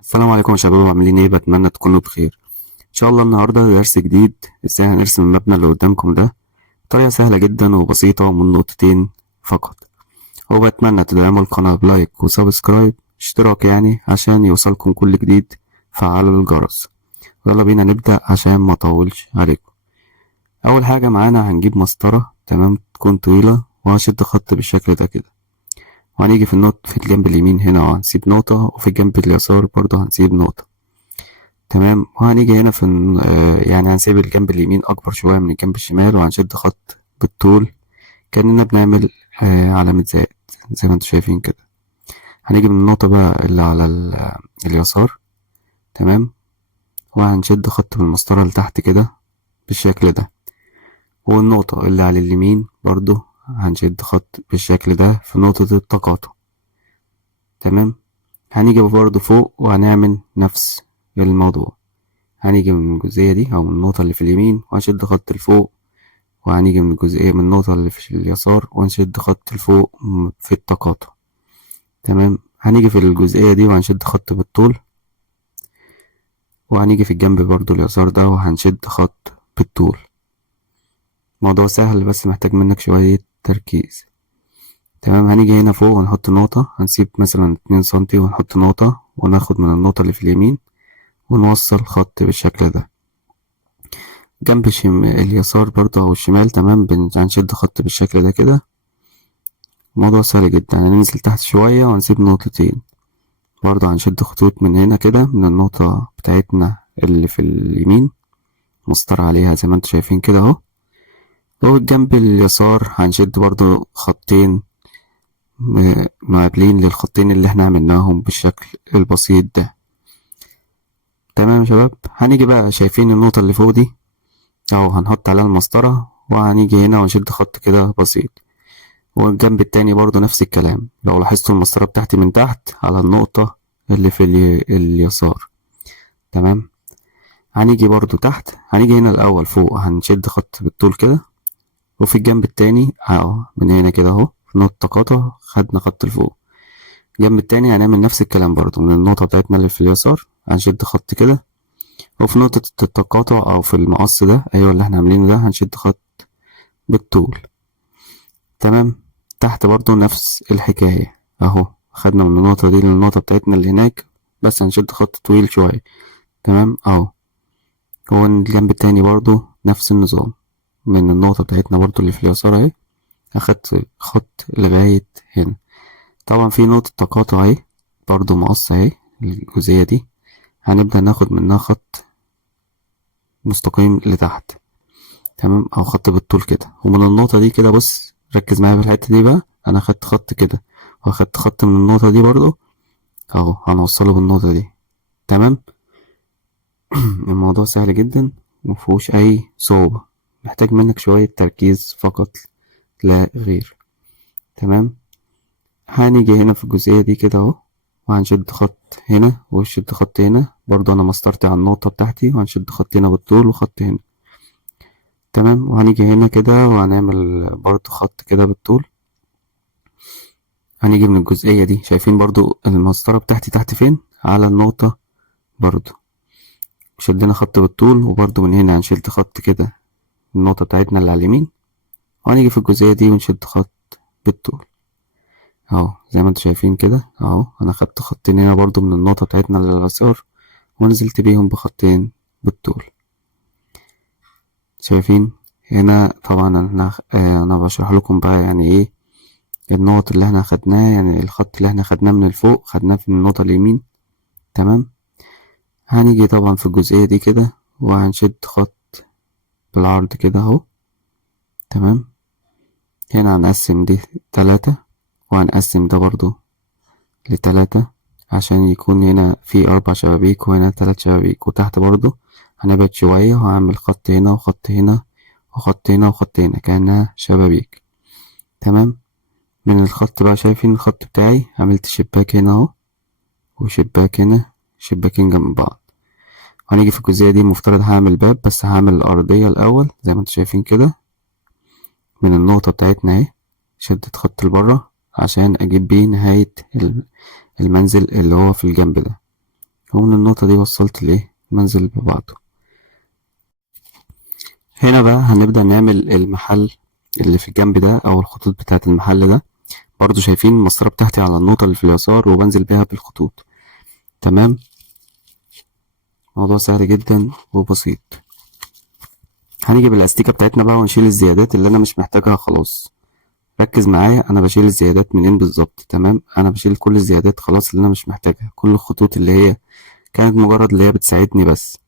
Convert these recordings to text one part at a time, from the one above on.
السلام عليكم يا شباب، عاملين ايه؟ بتمنى تكونوا بخير. ان شاء الله النهارده درس جديد ازاي هنرسم المبنى اللي قدامكم ده بطريقه سهله جدا وبسيطه ومن نقطتين فقط. وبتمنى تدعموا القناه بلايك وسبسكرايب اشتراك يعني عشان يوصلكم كل جديد. فعلوا الجرس. يلا بينا نبدا عشان ما اطولش عليكم. اول حاجه معانا هنجيب مسطره تمام تكون طويله وهشد خط بالشكل ده كده. وهنيجي في الجنب اليمين هنا هنسيب نقطه وفي الجنب اليسار برضه هنسيب نقطه. تمام، وهنيجي هنا يعني هنسيب الجنب اليمين أكبر شوية من الجنب الشمال وهنشد خط بالطول كأننا بنعمل علامة زائد زي ما انتوا شايفين كده. هنيجي من النقطة بقى اللي على اليسار. تمام، وهنشد خط بالمسطرة لتحت كده بالشكل ده. والنقطة اللي على اليمين برضو هنشد خط بالشكل ده في نقطة التقاطع. تمام، هنيجي برضو فوق وهنعمل نفس الموضوع. هنيجي من الجزئية دي أو من النقطة اللي في اليمين وهنشد خط لفوق. وهنيجي من الجزئية من النقطة اللي في اليسار ونشد خط لفوق في التقاطع. تمام، هنيجي في الجزئية دي وهنشد خط بالطول. وهنيجي في الجنب برضو اليسار ده وهنشد خط بالطول. موضوع سهل بس محتاج منك شوية تركيز. تمام، هنيجي هنا فوق ونحط نقطة، هنسيب مثلا 2 سنتي ونحط نقطة وناخد من النقطة اللي في اليمين ونوصل خط بالشكل ده. جنب اليسار برضه أو الشمال تمام هنشد خط بالشكل ده كده. الموضوع سهل جدا، هننزل تحت شوية وهنسيب نقطتين برضه هنشد خطوط من هنا كده من النقطة بتاعتنا اللي في اليمين مسطر عليها زي ما انتوا شايفين كده اهو. والجنب اليسار هنشد برضه خطين مقابلين للخطين اللي احنا عملناهم بالشكل البسيط ده. تمام يا شباب، هنيجي بقى شايفين النقطة اللي فوق دي اهو هنحط عليها المسطرة وهنيجي هنا ونشد خط كده بسيط. والجنب التاني برضه نفس الكلام، لو لاحظتوا المسطرة بتاعتي من تحت على النقطة اللي في اليسار. تمام، هنيجي برضو تحت، هنيجي هنا الأول فوق هنشد خط بالطول كده. وفي الجنب التاني اهو من هنا كده اهو في نقطة تقاطع خدنا خط لفوق. الجنب التاني هنعمل نفس الكلام برضو من النقطة بتاعتنا اللي في اليسار هنشد خط كده. وفي نقطة التقاطع أو في المقص ده أيوة اللي احنا عاملينه ده هنشد خط بالطول. تمام، تحت برضو نفس الحكاية اهو خدنا من النقطة دي للنقطة بتاعتنا اللي هناك بس هنشد خط طويل شوية. تمام اهو. هو الجنب التاني برضو نفس النظام من النقطة بتاعتنا برضو اللي في اليسار اهي أخدت خط لغاية هنا. طبعا في نقطة تقاطع اهي برضو مقص اهي الجزئية دي هنبدأ ناخد منها خط مستقيم لتحت. تمام، أو خط بالطول كده ومن النقطة دي كده بص ركز معايا في الحتة دي بقى. أنا أخدت خط كده وأخدت خط من النقطة دي برضو أهو هنوصله بالنقطة دي. تمام. الموضوع سهل جدا ومفيهوش أي صعوبة، محتاج منك شوية تركيز فقط لا غير. تمام، هنيجي هنا في الجزئية دي كده اهو وهنشد خط هنا وشد خط هنا برضو انا مسطرت على النقطة بتاعتي وهنشد خط هنا بالطول وخط هنا. تمام، وهنيجي هنا كده وهنعمل برضو خط كده بالطول. هنيجي من الجزئية دي شايفين برضو المسطرة بتاعتي تحت فين على النقطة برضو شدنا خط بالطول وبرضو من هنا هنشد خط كده النقطة بتاعتنا اللي على اليمين. وهنيجي في الجزئية دي ونشد خط بالطول اهو زي ما انتوا شايفين كده اهو انا خدت خطين هنا برضو من النقطة بتاعتنا اللي على اليسار ونزلت بيهم بخطين بالطول. شايفين هنا طبعا انا بشرح لكم بقى يعني ايه النقط اللي احنا خدناه يعني الخط اللي احنا خدناه من الفوق خدناه في النقطة اليمين. تمام، هنيجي طبعا في الجزئية دي كده وهنشد خط بالعرض كده اهو. تمام، هنا هنقسم دي 3 وهنقسم ده برضو ل3 عشان يكون هنا في 4 شبابيك وهنا 3 شبابيك وتحت برضو هنبعد شوية وهعمل خط هنا وخط هنا وخط هنا وخط هنا كأنها شبابيك. تمام، من الخط بقى شايفين الخط بتاعي عملت شباك هنا اهو وشباك هنا شباكين جنب بعض. هنيجي في الجزئية دي مفترض هعمل باب بس هعمل الأرضية الأول زي ما انتوا شايفين كده من النقطة بتاعتنا اهي شدت خط لبره عشان أجيب بيه نهاية المنزل اللي هو في الجنب ده. ومن النقطة دي وصلت لإيه منزل ببعضه. هنا بقى هنبدأ نعمل المحل اللي في الجنب ده أو الخطوط بتاعة المحل ده. برضو شايفين المسطرة بتاعتي على النقطة اللي في اليسار وبنزل بيها بالخطوط. تمام، موضوع سهل جدا وبسيط. هنيجي بالاستيكة بتاعتنا بقى ونشيل الزيادات اللي انا مش محتاجها خلاص. ركز معايا، انا بشيل الزيادات منين بالظبط؟ تمام، انا بشيل كل الزيادات خلاص اللي انا مش محتاجها، كل الخطوط اللي هي كانت مجرد اللي هي بتساعدني بس.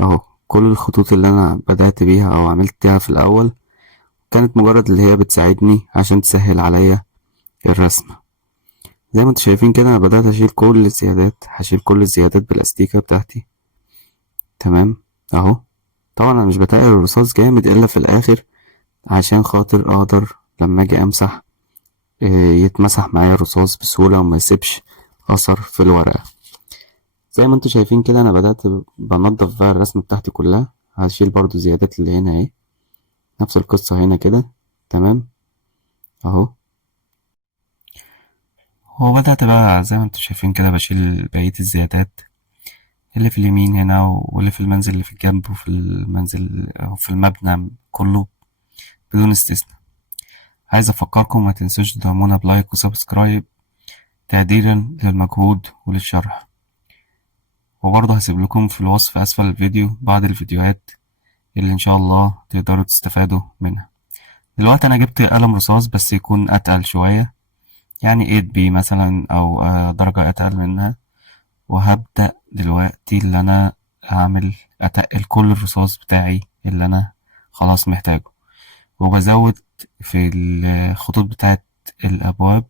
اهو كل الخطوط اللي انا بدأت بيها او عملتها في الاول كانت مجرد اللي هي بتساعدني عشان تسهل عليا الرسم. زي ما انتوا شايفين كده انا بدأت اشيل كل الزيادات، هشيل كل الزيادات بالاستيكة بتاعتي. تمام اهو. طبعا انا مش بتقل الرصاص جامد الا في الاخر عشان خاطر اقدر لما اجي امسح يتمسح معايا الرصاص بسهولة وما يسيبش اثر في الورقة. زي ما انتوا شايفين كده انا بدأت بنضف بقى الرسمة بتاعتي كلها. هشيل برضو زيادات اللي هنا اهي، نفس القصة هنا كده. تمام اهو. وبدأت بقى زي ما انتوا شايفين كده بشيل بقية الزيادات اللي في اليمين هنا واللي في المنزل اللي في الجنب وفي المنزل أو في المبنى كله بدون استثناء. عايز أفكركم ما تنسوش تدعمونا بلايك وسبسكرايب تقديرا للمجهود وللشرح. وبرضه هسيب لكم في الوصف أسفل الفيديو بعض الفيديوهات اللي إن شاء الله تقدروا تستفادوا منها. دلوقتي أنا جبت قلم رصاص بس يكون أتقل شوية، يعني 8B مثلا أو درجة أتقل منها. وهبدأ دلوقتي اللي أنا أعمل أتقل كل الرصاص بتاعي اللي أنا خلاص محتاجه. وبزود في الخطوط بتاعت الأبواب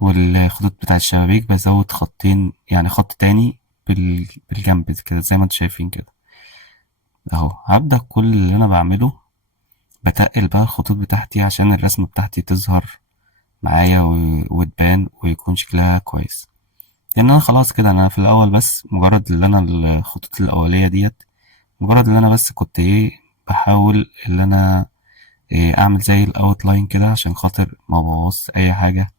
والخطوط بتاعت الشبابيك بزود خطين، يعني خط تاني بالجنب كده زي ما انتوا شايفين كده اهو. هبدأ كل اللي انا بعمله بتقل بقى الخطوط بتاعتي عشان الرسمة بتاعتي تظهر معايا وتبان ويكون شكلها كويس. لان انا خلاص كده انا في الاول بس مجرد اللي انا الخطوط الاولية ديت مجرد اللي انا بس كنت بحاول اللي انا اعمل زي الاوتلاين كده عشان خاطر ما ابوظ اي حاجة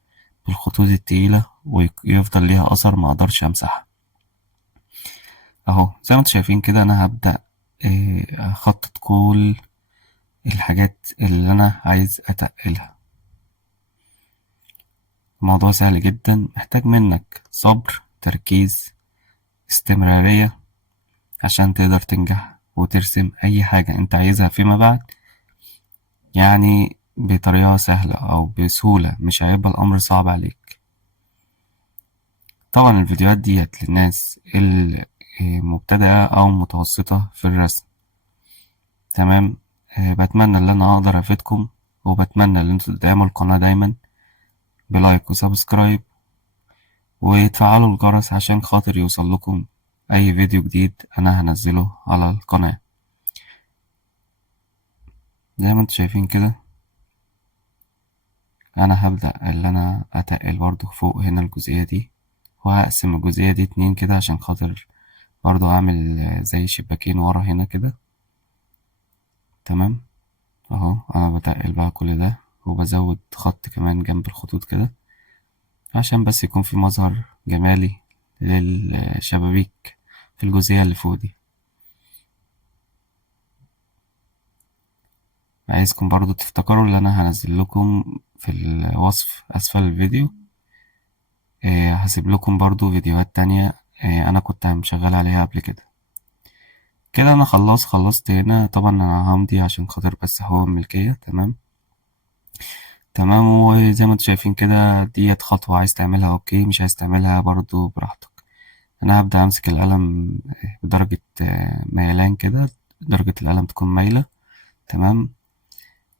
بالخطوط التقيلة ويفضل ليها اثر ما اقدرش امسحها. اهو زي ما انتوا شايفين كده انا هبدأ اخطط كل الحاجات اللي انا عايز اتقلها. الموضوع سهل جدا، محتاج منك صبر، تركيز، استمرارية عشان تقدر تنجح وترسم اي حاجة انت عايزها فيما بعد، يعني بطريقة سهلة او بسهولة، مش هيبقى الامر صعب عليك. طبعا الفيديوهات ديت للناس المبتدئة او متوسطة في الرسم. تمام. بتمنى ان انا اقدر افيدكم، وبتمنى ان انتوا تدعموا القناة دايما بلايك وسبسكرايب وتفعلوا الجرس عشان خاطر يوصل لكم اي فيديو جديد انا هنزله على القناة. زي ما انتوا شايفين كده انا هبدأ اللي انا اتقل برضو فوق هنا الجزئية دي، وهقسم الجزئية دي اتنين كده عشان خاطر برضو اعمل زي شباكين ورا هنا كده. تمام اهو. انا بتقل بقى كل ده وبزود خط كمان جنب الخطوط كده عشان بس يكون في مظهر جمالي للشبابيك في الجزئية اللي فوق دي. عايزكم برضو تفتكروا اللي انا هنزل لكم في الوصف اسفل الفيديو. هسيب لكم برضو فيديوهات تانية انا كنت مشغل عليها قبل كده. كده انا خلصت هنا. طبعا انا همضي عشان خاطر بس هو الملكية. تمام تمام. وزي ما انتوا شايفين كده ديت خطوة عايز تعملها اوكي، مش عايز تعملها برضو براحتك. انا هبدأ امسك القلم بدرجة ميلان كده، درجة القلم تكون مايلة. تمام،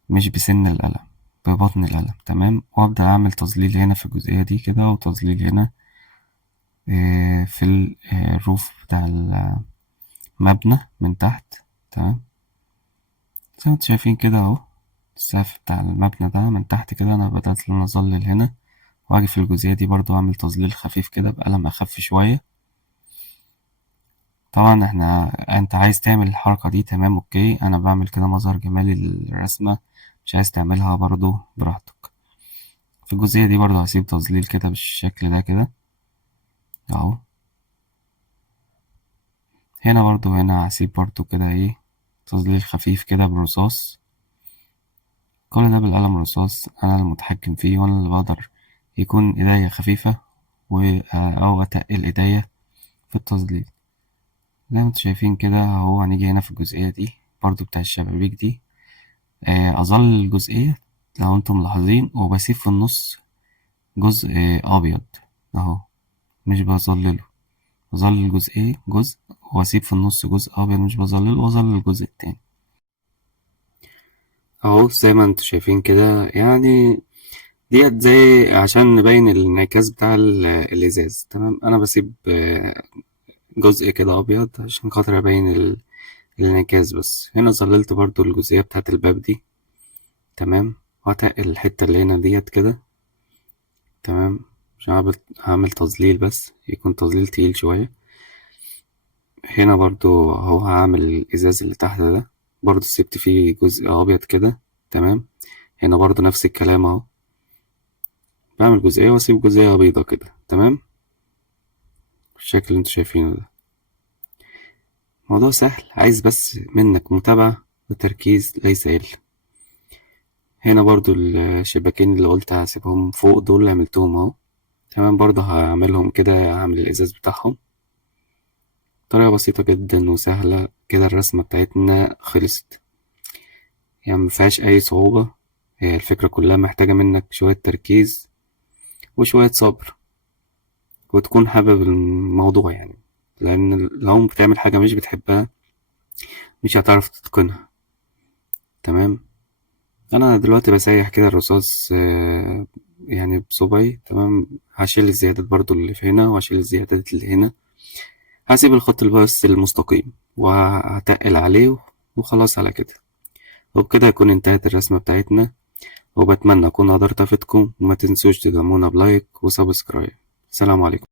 مش بسن القلم، ببطن القلم. تمام. وابدأ اعمل تظليل هنا في الجزئية دي كده وتظليل هنا في الروف بتاع المبنى من تحت. تمام، زي ما انتوا شايفين كده اهو السقف بتاع المبنى ده من تحت كده انا بدأت ان انا اظلل هنا، واجي في الجزئية دي برضو اعمل تظليل خفيف كده بقلم اخف شوية. طبعا انت عايز تعمل الحركة دي تمام اوكي، انا بعمل كده مظهر جمالي للرسمة. مش عايز تعملها برضو براحتك. في الجزئية دي برضو هسيب تظليل كده بالشكل ده كده اهو. هنا برضو هنا هسيب برضو كده ايه تظليل خفيف كده بالرصاص. كل ده بالقلم الرصاص، انا المتحكم فيه وانا اللي بقدر يكون ايديا خفيفة او اتقل ايديا في التظليل. زي ما انتوا شايفين كده اهو. هنيجي هنا في الجزئية دي برضو بتاع الشبابيك دي، اظلل الجزئية لو انتم ملاحظين، وبسيب في النص جزء ابيض اهو، مش بظلله. بظلل الجزئية جزء واسيب في النص جزء ابيض مش بظلله، واظلل الجزء التاني اهو زي ما انتوا شايفين كده يعني. ديت زي عشان نبين الانعكاس بتاع الازاز. تمام، انا بسيب جزء كده ابيض عشان خاطر ابين الانعكاس. بس هنا ظللت برضو الجزئية بتاعة الباب دي. تمام، وهتقل الحتة اللي هنا ديت كده. تمام، عشان هعمل تظليل بس يكون تظليل تقيل شوية. هنا برضو اهو هعمل الازاز اللي تحت ده، برضو سبت فيه جزء ابيض كده. تمام، هنا برضو نفس الكلام اهو، بعمل جزئية واسيب جزئية بيضة كده. تمام، بالشكل اللي انتوا شايفينه ده. موضوع سهل، عايز بس منك متابعة وتركيز ليس يقل. هنا برضو الشباكين اللي قلت هسيبهم فوق دول اللي عملتهم اهو. تمام، برضو هعملهم كده، هعمل الازاز بتاعهم. طريقة بسيطة جدا وسهلة كده. الرسمة بتاعتنا خلصت، يعني مفيهاش أي صعوبة. هي الفكرة كلها محتاجة منك شوية تركيز وشوية صبر، وتكون حابب الموضوع يعني. لأن لو بتعمل حاجة مش بتحبها مش هتعرف تتقنها. تمام، أنا دلوقتي بسيح كده الرصاص يعني بصبعي. تمام، هشيل الزيادات برضو اللي في هنا وهشيل الزيادات اللي هنا. هسيب الخط بس المستقيم وهتقل عليه وخلاص على كده. وبكده يكون انتهت الرسمة بتاعتنا، وبتمنى أكون قدرت أفيدكم. وما تنسوش تدعمونا بلايك وسبسكرايب. سلام عليكم.